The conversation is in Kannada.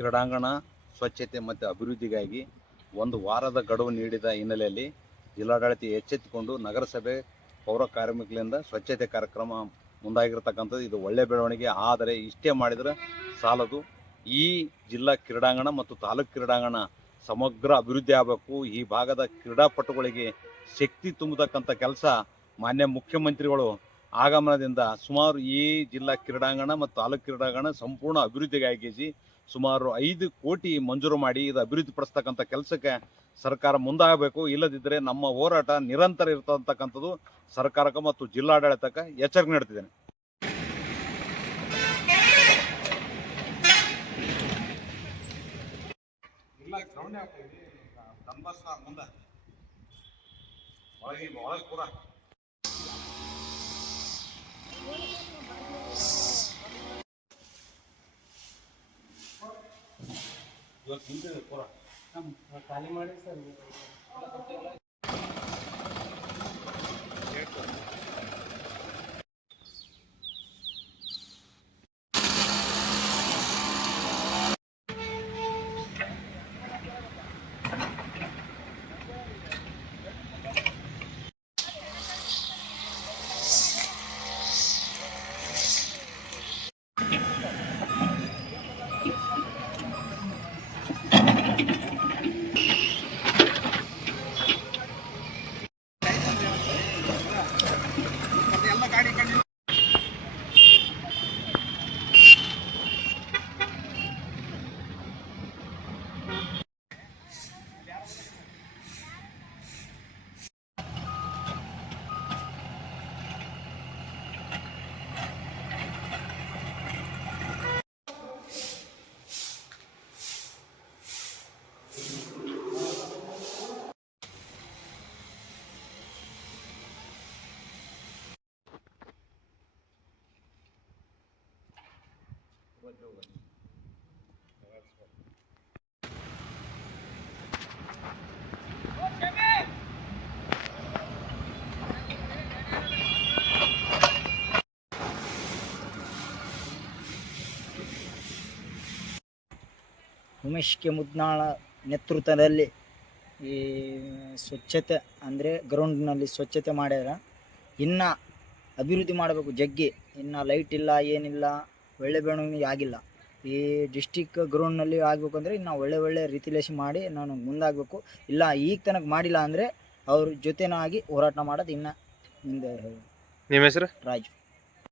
ಕ್ರೀಡಾಂಗಣ ಸ್ವಚ್ಛತೆ ಮತ್ತು ಅಭಿವೃದ್ಧಿಗಾಗಿ ಒಂದು ವಾರದ ಗಡುವು ನೀಡಿದ ಹಿನ್ನೆಲೆಯಲ್ಲಿ ಜಿಲ್ಲಾಡಳಿತ ಎಚ್ಚೆತ್ತುಕೊಂಡು ನಗರಸಭೆ ಪೌರ ಕಾರ್ಮಿಕರಿಂದ ಸ್ವಚ್ಛತೆ ಕಾರ್ಯಕ್ರಮ ಮುಂದಾಗಿರ್ತಕ್ಕಂಥದ್ದು ಇದು ಒಳ್ಳೆಯ ಬೆಳವಣಿಗೆ. ಆದರೆ ಇಷ್ಟೇ ಮಾಡಿದರೆ ಸಾಲದು. ಈ ಜಿಲ್ಲಾ ಕ್ರೀಡಾಂಗಣ ಮತ್ತು ತಾಲೂಕು ಕ್ರೀಡಾಂಗಣ ಸಮಗ್ರ ಅಭಿವೃದ್ಧಿ ಆಗಬೇಕು. ಈ ಭಾಗದ ಕ್ರೀಡಾಪಟುಗಳಿಗೆ ಶಕ್ತಿ ತುಂಬತಕ್ಕಂಥ ಕೆಲಸ ಮಾನ್ಯ ಮುಖ್ಯಮಂತ್ರಿಗಳು ಆಗಮನದಿಂದ ಸುಮಾರು ಈ ಜಿಲ್ಲಾ ಕ್ರೀಡಾಂಗಣ ಮತ್ತು ತಾಲೂಕು ಕ್ರೀಡಾಂಗಣ ಸಂಪೂರ್ಣ ಅಭಿವೃದ್ಧಿಗಾಗಿ ಸುಮಾರು 5 ಕೋಟಿ ಮಂಜೂರು ಮಾಡಿ ಇದು ಅಭಿವೃದ್ಧಿ ಪಡಿಸ್ತಕ್ಕಂಥ ಕೆಲಸಕ್ಕೆ ಸರ್ಕಾರ ಮುಂದಾಗಬೇಕು. ಇಲ್ಲದಿದ್ದರೆ ನಮ್ಮ ಹೋರಾಟ ನಿರಂತರ ಇರ್ತಕ್ಕಂಥದ್ದು ಸರ್ಕಾರಕ್ಕೆ ಮತ್ತು ಜಿಲ್ಲಾಡಳಿತಕ್ಕೆ ಎಚ್ಚರಿಕೆ ನೀಡ್ತಿದ್ದೇನೆ. ಖಾಲಿ ಮಾಡಿ ಸರ್. ಉಮೇಶ್ ಕೆ ಮುದ್ನಾಳ ನೇತೃತ್ವದಲ್ಲಿ ಈ ಸ್ವಚ್ಛತೆ ಅಂದರೆ ಗ್ರೌಂಡ್ನಲ್ಲಿ ಸ್ವಚ್ಛತೆ ಮಾಡ್ಯಾರ. ಇನ್ನು ಅಭಿವೃದ್ಧಿ ಮಾಡಬೇಕು ಜಗ್ಗಿ. ಇನ್ನು ಲೈಟ್ ಇಲ್ಲ, ಏನಿಲ್ಲ, ಒಳ್ಳೆ ಬೆಳವಣಿಗೆ ಆಗಿಲ್ಲ. ಈ ಡಿಸ್ಟಿಕ್ ಗ್ರೌಂಡ್ನಲ್ಲಿ ಆಗಬೇಕಂದ್ರೆ ಇನ್ನು ಒಳ್ಳೆ ರೀತಿಲೇಸಿ ಮಾಡಿ ನಾನು ಮುಂದಾಗಬೇಕು. ಇಲ್ಲ ಈಗ ತನಕ ಮಾಡಿಲ್ಲ ಅಂದರೆ ಅವ್ರ ಜೊತೆನಾಗಿ ಹೋರಾಟ ಮಾಡೋದು ಇನ್ನು ಮುಂದೆ. ನಿಮ್ಮ ಹೆಸರು? ರಾಜು.